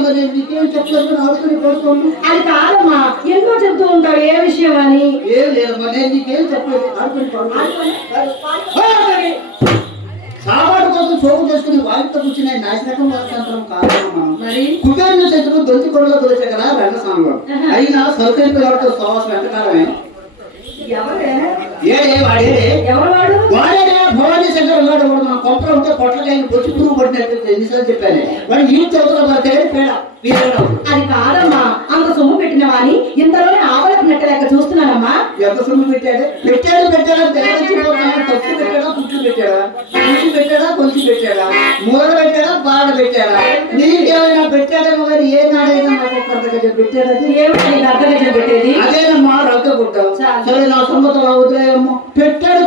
అవును కదా నేను నీకేం చెప్పలేదు ఆడుకుని పడుకోండి అది కాదమ్మా. ఎన్నో చెప్తూ ఉంటాడు ఏ విషయం అని? ఏం లేదమ్మా నేను నీకేం చెప్పలేదు. ఆడుకుని సాబాటు కోసం చోటు చేసుకుని వారితో కూర్చునే నాశనకం వర్షాంతరం కారణమా మరి? కుబేరుని శత్రువు దొంతి కొడలో కదా రంగస్వామి అయినా సౌకర్యం పిల్లలతో సోవాసం ఎంతకాలమే? ఏడే వాడేడే ఎవరు? వాడు భవానీ శంకర్ ఉన్నాడు వాడు. మన కొంపలు ఉంటే పొట్లకాయలు పొచ్చి పురుగు పట్టినట్టు ఎన్నిసార్లు చెప్పాను. వాడు ఈ చదువులో పడితే పేడ. అది కాదమ్మా. అంత సొమ్ము పెట్టినవా అని ఇంతలోనే ఆవలకు నెట్టలేక చూస్తున్నానమ్మా. ఎంత సొమ్ము పెట్టాడు? పెట్టాడు పెట్టాడా? తెగచ్చిపోతున్నాడు తప్పు పెట్టాడా పుట్లు పెట్టాడా? పుట్టి పెట్టాడా కొంచెం పెట్టాడా? మూల పెట్టాడా? పెట్టాడా ఏమిటి? పెట్టేది? అదేనమ్మా రొక్క. సరే నా పెట్టాడు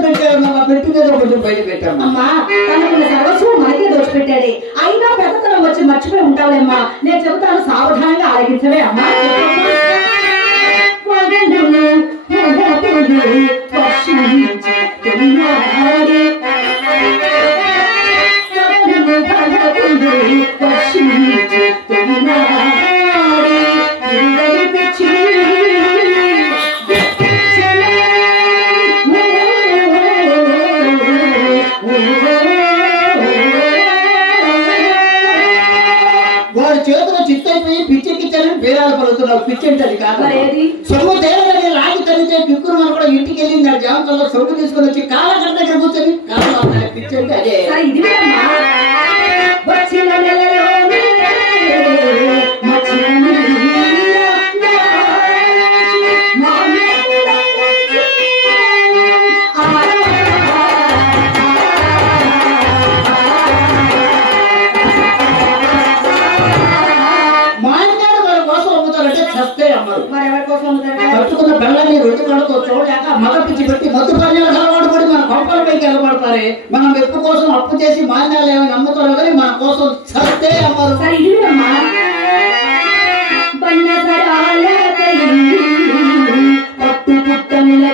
పెట్టిందేదో కొంచెం బయట పెట్టామ్మా తనకున్న సర్వస్వం మనకే దోచిపెట్టాడే అయినా పెద్దతనం వచ్చి మర్చిపోయి ఉంటావులేమ్మా నేను చెబుతాను సావధానంగా ఆలకించవే అమ్మా. కట్టుకున్న చూడలేక మత పిచ్చి పెట్టి మత్తు పర్యాలు అలవాటు పడి మన కొంపల పైకి ఎగబడతారే. మనం ఎప్పు కోసం అప్పు చేసి మాన్యాలు ఏమైనా అమ్ముతారో కానీ మన కోసం చస్తే అమ్మరు సరే ఇది వినమ్మా. పట్టు పుట్టముల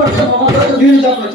ఉండదు వర్షం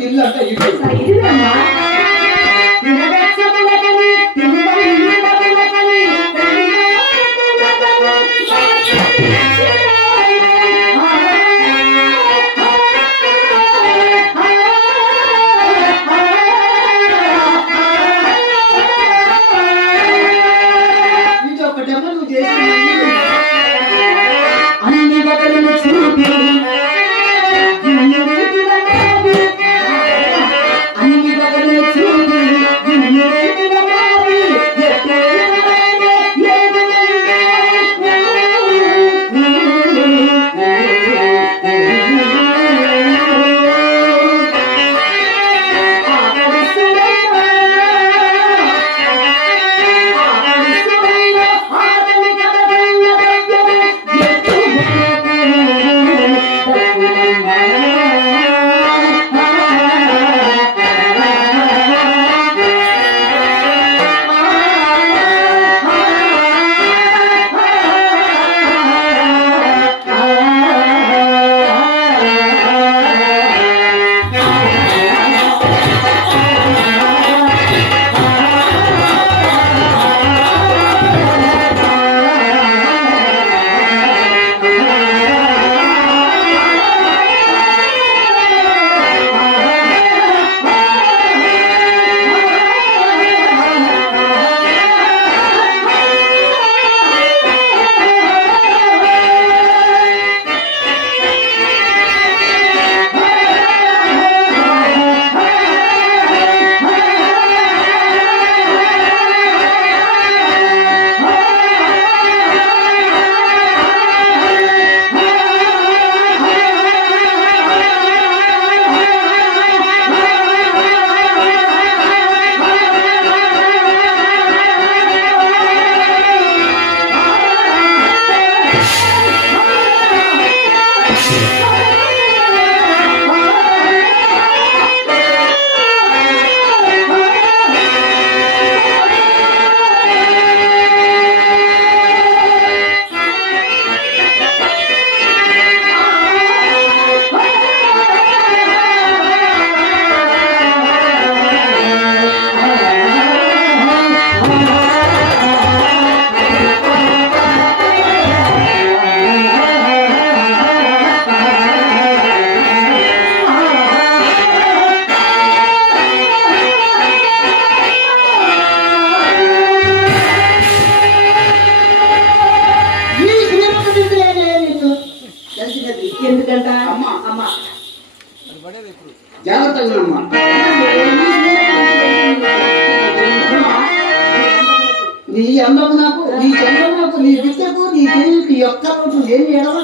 నీ అందము నాకు నీ చంద్రం నాకు నీ విద్యకు నీ తెలివికి రోజు ఏం ఎడవ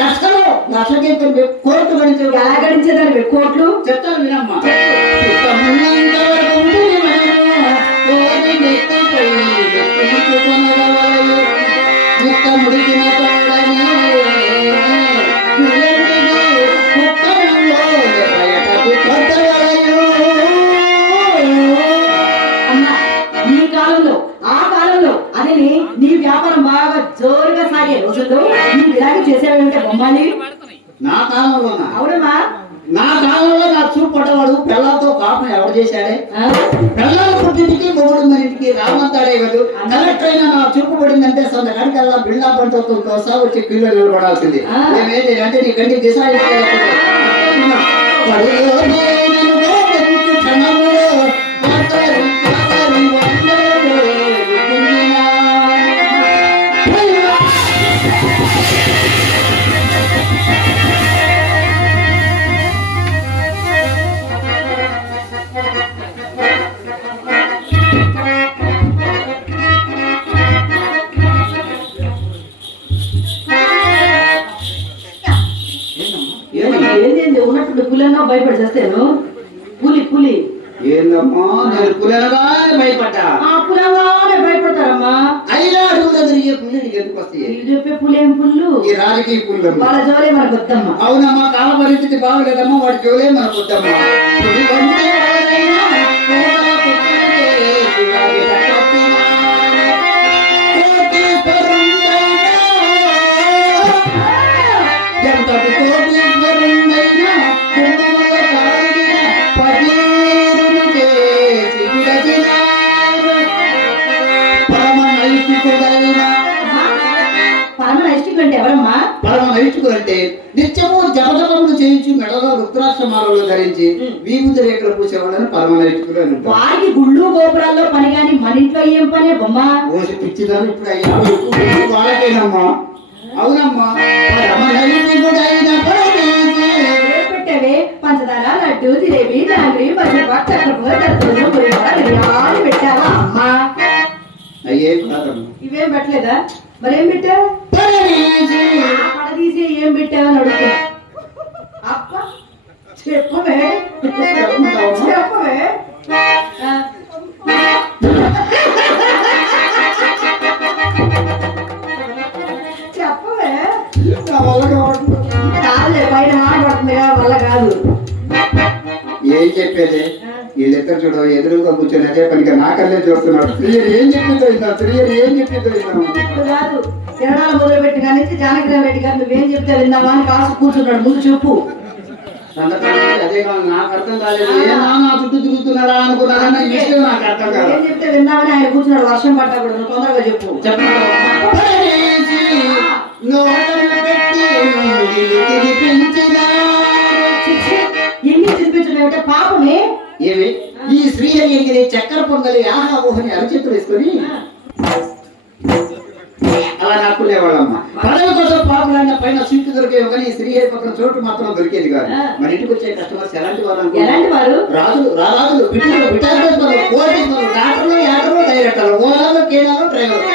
లక్షలు లక్షకే కోర్టు ఎలా గడించేదాన్ని చెప్తాను వినమ్మా. రోజుల్లో నువ్వు ఇలాగే చేసేవంటే బొమ్మాలి? నా కాలంలోనా? అవునమ్మా. నా కాలంలో నా చూపు పడ్డవాడు పిల్లలతో పాపం ఎవరు చేశాడే? పిల్లల పుట్టింటికి మొగుడు మరింటికి రామంతాడే కదా కలెక్టర్ అయినా నా చూపు పడిందంటే సొంత కడికల్లా బిల్డా పంటతో కోసం వచ్చి పిల్లలు ఆ. ఏమైతే అంటే నీ కంటికి డిసైడ్ తిరిగే పుల్లికి ఎందుకు వస్తాయి? వీళ్ళు చెప్పే పులేం పుల్లు? ఈ రాజకీయ పుల్లమ్మ వాళ్ళ జోలే మనకు వద్దమ్మా. అవునమ్మా కాల పరిస్థితి బాగలేదమ్మా వాడి జోలే మనకు వద్దమ్మా. చేయించి మెడలో రుద్రాక్షమాలను ధరించి రేఖలు పూసేవాళ్ళని అని. వారికి గుళ్ళు గోపురాల్లో పని గాని మన ఇంట్లో ఏం పనే బొమ్మ? ఓసి పిచ్చిదాన్ని ఇప్పుడు అయ్యా వాళ్ళకేనమ్మా? అవునమ్మా. పెట్టావే పంచదార లడ్డు జిలేబీ జాంగ్రీ పెట్టావా అమ్మా? అయ్యే ఇవేం పెట్టలేదా? మరేం పెట్టావు? ఏం పెట్టావని అడుగుతా కాదులే పైన మాట పడుతుందిగా వల్ల కాదు ఏం చెప్పేది? వీళ్ళిద్దరు చూడ ఎదురుగా కూర్చొని అదే పనిగా నాకల్లే చూస్తున్నాడు. స్త్రీయర్ ఏం చెప్పిందో ఇందా స్త్రీయర్ ఏం చెప్పిందో ఇందా మొదలు పెట్టి కానీ జానకిరామ్ రెడ్డి గారు నువ్వేం చెప్తే విందామా అని కాసు కూర్చున్నాడు. ముందు చెప్పు. సందర్భానికి అదే కాదు నాకు అర్థం కాలేదు. చుట్టూ తిరుగుతున్నాడా ఈ విషయం నాకు అర్థం కాదు. ఏం చెప్తే ఆయన కూర్చున్నాడు వర్షం నువ్వు తొందరగా చెప్పు. ఎన్ని తినిపించడం ఏమిటో పాపమే. ఏమి? ఈ చక్కెర పొంగలి ఆహా ఊహని అరచేతులు వేసుకొని. అలా నాకునేవాళ్ళమ్మ పదవి కోసం పాపలన్న పైన సీట్లు దొరికేవి కానీ శ్రీహరి పక్కన చోటు మాత్రం దొరికేది కాదు. మన ఇంటికి వచ్చే కస్టమర్స్ ఎలాంటి వాళ్ళు? ఎలాంటి వారు? రాజులు రారాజులు బిడ్డలు బిడ్డలు కోటీశ్వరులు డాక్టర్లు యాటర్లు డైరెక్టర్లు ఓనర్లు కేనాలు డ్రైవర్లు.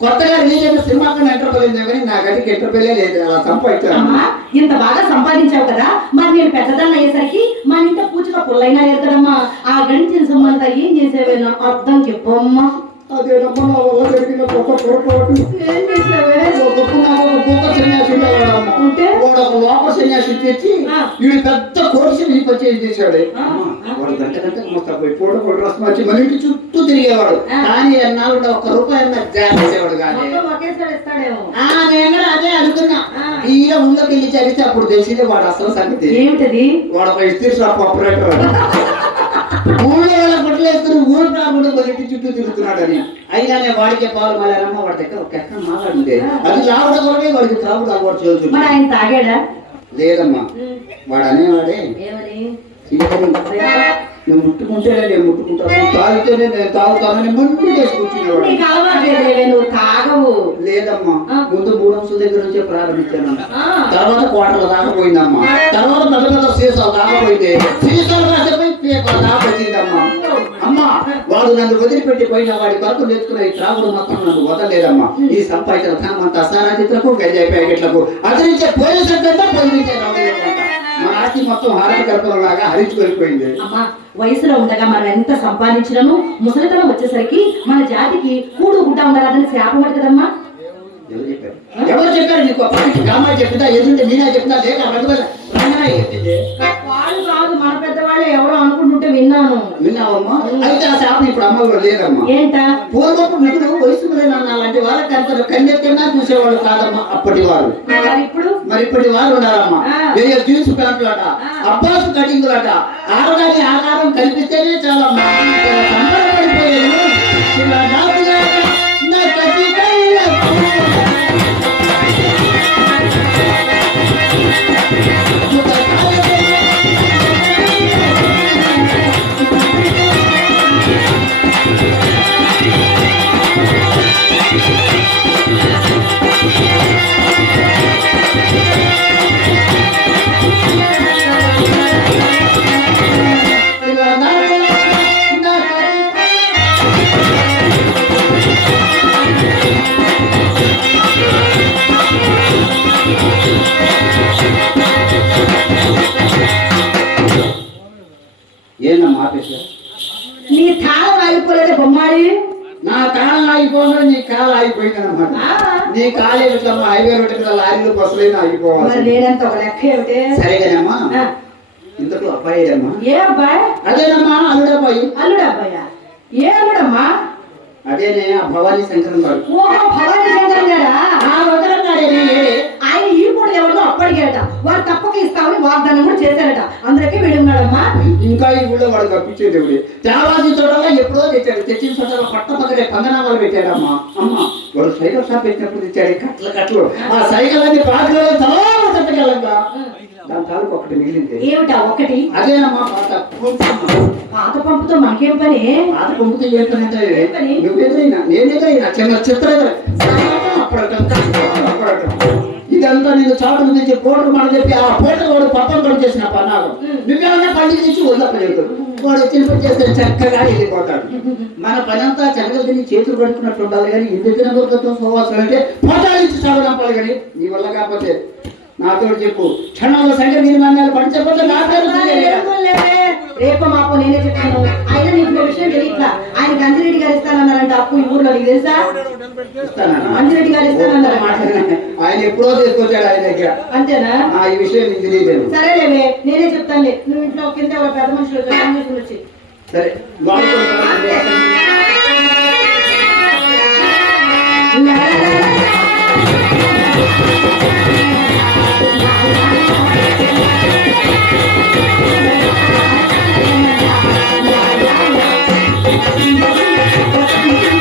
కొత్తగా రిలీజ్ అయిన సినిమాకి ఎంటర్ కానీ నా గడికి ఎంటర్ లేదు అలా సంపాదించాను అమ్మా ఇంత బాగా సంపాదించావు కదా మరి నేను పెద్దదాన్ని అయ్యేసరికి మా ఇంట్లో పూజగా పుల్లైనా ఎడతాడమ్మా ఆ గణించిన సొమ్మంతా ఏం చేసేవేనో అర్థం చెప్పమ్మా అదేనమ్మా నా వల్ల జరిగిన గొప్ప పొరపాటు ఏం చేసావే గొప్ప సన్యాసి. ఉంటే? వాడు ఒక సన్యాసి తెచ్చి. వీడు పెద్ద కోర్సు ఈ పచ్చి చేశాడు. వాడు గంట గంటకు మొత్తం పోయి పూట పూట రసం వచ్చి మన ఇంటి చుట్టూ తిరిగేవాడు. కానీ ఎన్నాళ్ళు ఒక్క రూపాయి జాగ్రత్తేవాడు కానీ నేను అదే అనుకున్నా. ఈయన ముందుకు వెళ్ళి చదివితే అప్పుడు తెలిసిందే వాడు అసలు సంగతి వాడు ఒక ఇస్త్రీ షాప్ ఆపరేటర్ ఊళ్ళో వేసుకుని ఊరు రాకుండా మన ఇంటి చుట్టూ తిరుగుతున్నాడని. అయినానే వాడికే పాలు మళ్ళీ అమ్మ వాడి దగ్గర ఒక ఎక్కడ మాట్లాడింది అది లావడం కొరకే వాడికి త్రాగుడు అలవాటు మరి చేస్తుంది ఆయన తాగాడా? లేదమ్మా. వాడు అనేవాడే. నువ్వు ముట్టుకుంటేనే నేను ముట్టుకుంటాను. తాగితేనే నేను తాగుతానని ముందు చేసి కూర్చునేవాడు. తాగవు. లేదమ్మా. ముందు మూడు అంశాల దగ్గర నుంచే ప్రారంభించాను. తర్వాత కోటలు దాకపోయిందమ్మా తర్వాత పెద్ద పెద్ద సీసాలు దాకపోయింది సీసాలు పీకలు దాకొచ్చిందమ్మా అమ్మా వాడు నన్ను వదిలిపెట్టి పోయిన వాడి కొరకు నేర్చుకున్న ఈ త్రాగుడు మొత్తం నన్ను వదలలేదమ్మా. ఈ సంపాదించిన ధనమంతా సారాజిత్రకు గంజాయి ప్యాకెట్లకు అదిరించే పోలీసు అంటే పోలీసే మా ఆస్తి మొత్తం హారతి కల్పనలాగా హరించుకెళ్ళిపోయింది అమ్మా వయసులో ఉండగా మనం ఎంత సంపాదించినను ముసలితనం వచ్చేసరికి మన జాతికి కూడు గుడ్డ ఉండాలని శాపం పడు కదమ్మా. ఎవరు చెప్పారు? నీకు గ్రామాలు చెప్పిందా ఎదుంటే మీనా చెప్పిందా లేక విన్నాను. విన్నావమ్మా? అయితే ఆ శాపం ఇప్పుడు అమ్మలో లేదమ్మా. ఏంటా? పూర్వపు నటుడు వయసు లాంటి వాళ్ళకి అంత కన్నెత్తినా చూసేవాళ్ళు కాదమ్మా అప్పటి వారు. మరి ఇప్పుడు? మరి ఇప్పటి వారు ఉన్నారమ్మా. వేయ జీన్స్ ప్యాంట్లట అబ్బాసు కటింగులట ఆడదాని ఆకారం కనిపిస్తేనే చాలమ్మా. ఇలా సంబరపడిపోయాను ఇలా నా నీ కాలే ఇట్లమ్మా హైవే రోడ్డు మీద లారీలు బస్సులైనా ఆగిపోవాలి. ఒక లెక్క ఏమిటే? సరేగానమ్మా ఇంతకు అబ్బాయి ఏ అబ్బాయి? అదేనమ్మా అల్లుడబ్బాయి. అల్లుడు అబ్బాయా ఏ అల్లుడమ్మా? అదేనే భవానీ శంకరం గారు. ఓహో భవానీ శంకర్ గారా? ఆ ఆయన ఈ కూడా ఎవరినో అప్పటికేట వారు తప్పక ఇస్తామని వాగ్దానం కూడా చేశారట. అందరికీ విడున్నాడమ్మా ఇంకా ఈ ఊళ్ళో వాడు కప్పించే దేవుడి తేవాల్సిన చోటలో ఎప్పుడో తెచ్చాడు. తెచ్చిన చోట పట్ట పక్కనే పంగనామాలు పెట్టాడమ్మా. అమ్మ వాడు సైకిల్ షాప్ పెట్టినప్పుడు తెచ్చాడు ఈ కట్టలు కట్టలు ఆ సైకిల్ పాటలో తలా తట్టగలంగా దాని తాలూకు ఒకటి మిగిలింది. ఏమిటా ఒకటి? అదేనమ్మా పాత. పాత పంపుతో మనకేం పని? పాత పంపితే ఏం పని అంటే ఏం పని? నువ్వు ఎదురైనా నేను చిత్ర ఇదంతా నేను చాటు నుంచి పోటు మన చెప్పి ఆ పోటు వాడు పప్పం పని చేసిన పన్నాగం నువ్వేమన్నా పండుగ తెచ్చి వదలలేదు వాడు వచ్చిన పని చేస్తే చక్కగా వెళ్ళిపోతాడు. మన పని అంతా చెనగలు తిని చేతులు పడుకున్నట్టు ఉండాలి కానీ ఇంటి తిన దొరకతో సోవాసం అంటే పోటాడించి సాగడంపాలి కానీ నీ వల్ల కాకపోతే. నాతో చెప్పు. క్షణంలో సంగతి నిర్మాణాలు పని చెప్పతే నా? రేపు మాపు నేనే చెప్తాను ఆయన నీకు విషయం తెలియట్లా ఆయన గంజిరెడ్డి గారు ఇస్తానన్నారంట. అప్పు ఈ ఊర్లో నీకు తెలుసా. గంజిరెడ్డి గారు ఇస్తానన్నారు ఆయన ఎప్పుడో తీసుకొచ్చాడు ఆయన దగ్గర. అంతేనా? ఆ ఈ విషయం నీకు తెలియదు సరేలేవే నేనే చెప్తానులే. నువ్వు ఇంట్లో కింద ఎవరో పెద్ద మనుషులు వచ్చి సరే. ఆ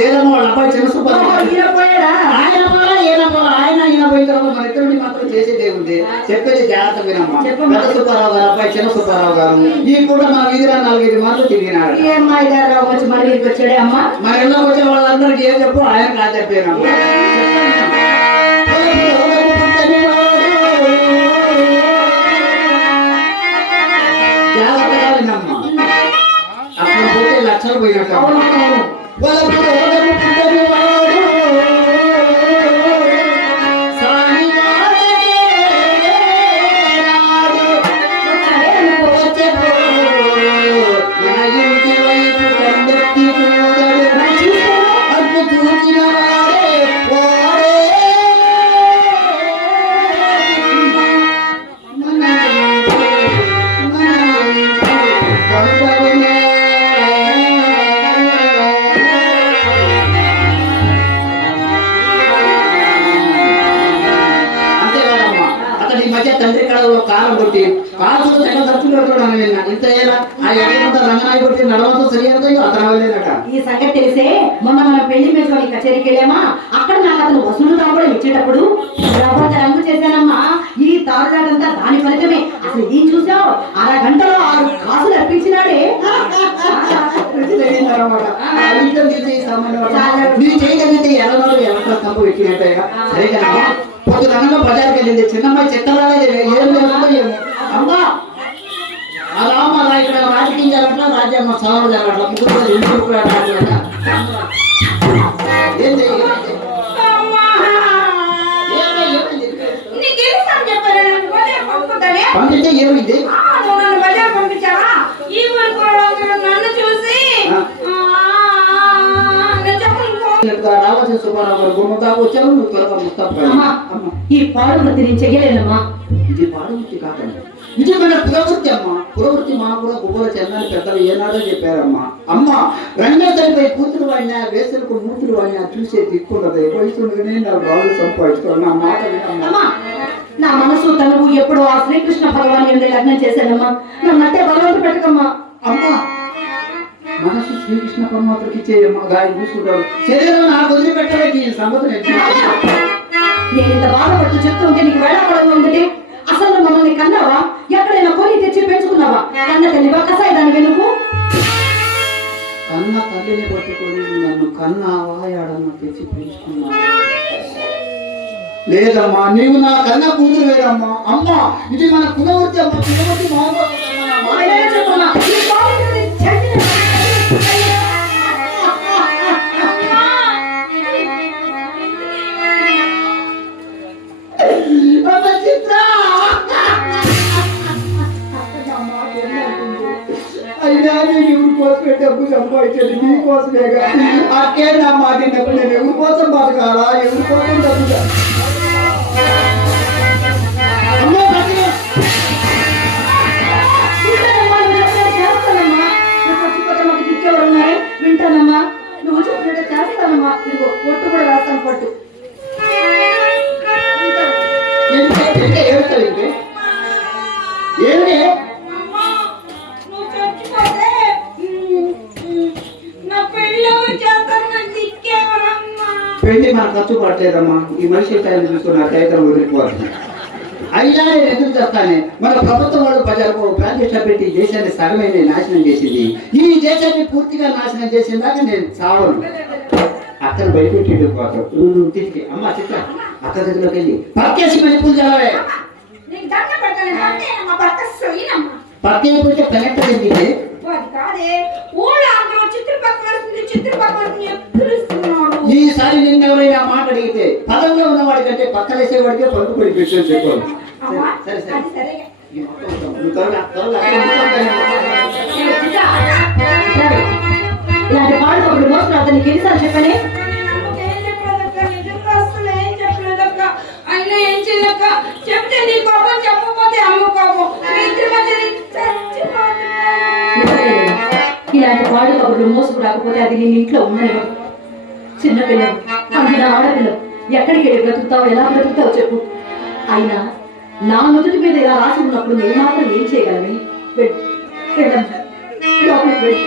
వాళ్ళ అబ్బాయి చిన్న గారు ఈయన పోయాడా? ఆయన పోలా, ఈయన పోలా. ఆయన ఈయన పోయిన తర్వాత మన ఇద్దరిని మాత్రం చేసేదే చెప్పేది జాగ్రత్త వినమ్మా. పెద్ద సుబ్బారావు గారు అబ్బాయి చిన్న గారు ఈ పూట మన వీధిలో నాలుగైదు మార్లు తిరిగినాడు. ఏం మాయదారు రావు వచ్చి వచ్చాడే అమ్మా? మన ఇళ్ళకి వచ్చిన వాళ్ళందరికీ ఏం చెప్పు? ఆయన కాదు చెప్పానమ్మా జాగ్రత్తగా వినమ్మా. అక్కడ పోతే లక్షలు పోయినట్టు కచేరీకి వెళ్ళామా అక్కడ నాకు అతను వసూలు తాపడం ఇచ్చేటప్పుడు రవ్వంత రంగు చేశానమ్మా. ఈ తారుడాటంతా దాని ఫలితమే. అసలు ఏం చూసావు అరగంటలో ఆరు కాసులు అర్పించినాడే. నీ చేయగలిగితే ఎలాగో ఎలా తప్పు పెట్టినట్టేగా సరే కదమ్మా పొద్దు రంగంలో బజార్కి వెళ్ళింది. చిన్నమ్మాయి ఏం లేదో అమ్మా. అలా ఇక్కడ రాజకీయం జరగట్లా రాజ్యాంగం సలహా జరగట్లా. ముగ్గురు ఇంటికి కూడా పంపిస్తే ఏమైంది పంపించావా? ఈ నన్ను చూసి. రావాల్సిన సుబ్బారావు గారు గుమ్మ దాకా వచ్చావు నువ్వు త్వరగా ఈ చెయ్యలేనమ్మా ఇది కాదండి ఇది మన పురవృత్తి అమ్మ. పురవృత్తి మా కూడా గుబ్బల చందని పెద్దలు ఏనాడో చెప్పారమ్మా. అమ్మ రంగేశ్వరిపై కూతురు వాడినా వేసలకు మూతులు వాడినా చూసే దిక్కుండదు వయసులోనే నా సంపాదించుకోవాలి? నా మాట వినమ్మా. నా మనసు తనువు ఎప్పుడో ఆ శ్రీకృష్ణ భగవాన్ ఎందు లగ్నం చేశానమ్మా. నన్ను అట్టే బలవంత పెట్టకమ్మా. అమ్మ మనసు శ్రీకృష్ణ పరమాత్మకి ఇచ్చేయమ్మ. గాయ చూసుకుంటాడు శరీరం నాకు వదిలిపెట్టడానికి సంగతి నేను ఇంత బాధపడుతూ చెప్తుంటే నీకు అసలు నువ్వు మమ్మల్ని కన్నావా? ఎక్కడైనా కొని తెచ్చి పెంచుకున్నావా? కన్న తల్లి ఒక్కసారి దాని వెనుకు. కన్న తల్లిని పట్టుకొని నన్ను కన్న వాయాడన్న తెచ్చి పెంచుకున్నాను లేదమ్మా నీవు నా కన్న కూతురు వేరమ్మా. అమ్మా ఇది మన కులవృత్తి అమ్మ మాట్లాడుతున్నా నేను ఎవరి కోసమే డబ్బు సంపాదించేది నీ కోసమేగా అక్కే నా మాట విన్నప్పుడు నేను ఎవరి కోసం బతకాలా ఎవరి కోసం డబ్బు. వింటానమ్మా, నువ్వు చెప్పినట్టు చేస్తానమ్మా. ఇదిగో పొట్టు కూడా రాస్తాను పట్టు పెళ్ళి మన ఖర్చు పడలేదమ్మా ఈ మనిషి టైం చూసుకున్న తైతం వదిలిపోతుంది అయినా నేను ఎదురు చేస్తానే. మన ప్రభుత్వం వాళ్ళు ప్రజలకు ప్రాతిష్ట పెట్టి ఈ దేశాన్ని సగమైన నాశనం చేసింది. ఈ దేశాన్ని పూర్తిగా నాశనం చేసిన దాకా నేను చావను. అతను బయటపెట్టి వెళ్ళిపోతాడు తిరిగి. అమ్మ చిత్త అక్క గదిలోకి వెళ్ళి పక్కేసి మల్లెపూలు చదవే. పక్కే పోతే కనెక్ట్ అయింది కాదే. ఊళ్ళో చిత్రపక్కన చిత్రపక్కన ఈసారి నిన్న ఎవరైనా మాట అడిగితే పదంలో ఉన్నవాడి కంటే పక్కలేసేవాడికే పలుకు పడి సరే సరే చిట్టా, ఇలాగే. ఇలాంటి పాడు ఒకటి మోసం అతనికి ఎన్నిసార్లు చెప్పనే చెప్తే నీ కోపం చెప్పకపోతే అమ్మ కోపం ఇలాంటి పాడు ఒకటి మోసుకు రాకపోతే అది నేను ఇంట్లో ఉండను. చిన్నపిల్లలు అందున ఆడపిల్లలు. ఎక్కడికి వెళ్ళి బ్రతుకుతావు ఎలా బ్రతుకుతావు చెప్పు. అయినా నా నుదుటి మీద ఇలా రాసి ఉన్నప్పుడు నేను మాత్రం ఏం చేయగలని వెళ్ళు. వెళ్ళమ్మా. లోపలికి వెళ్ళి.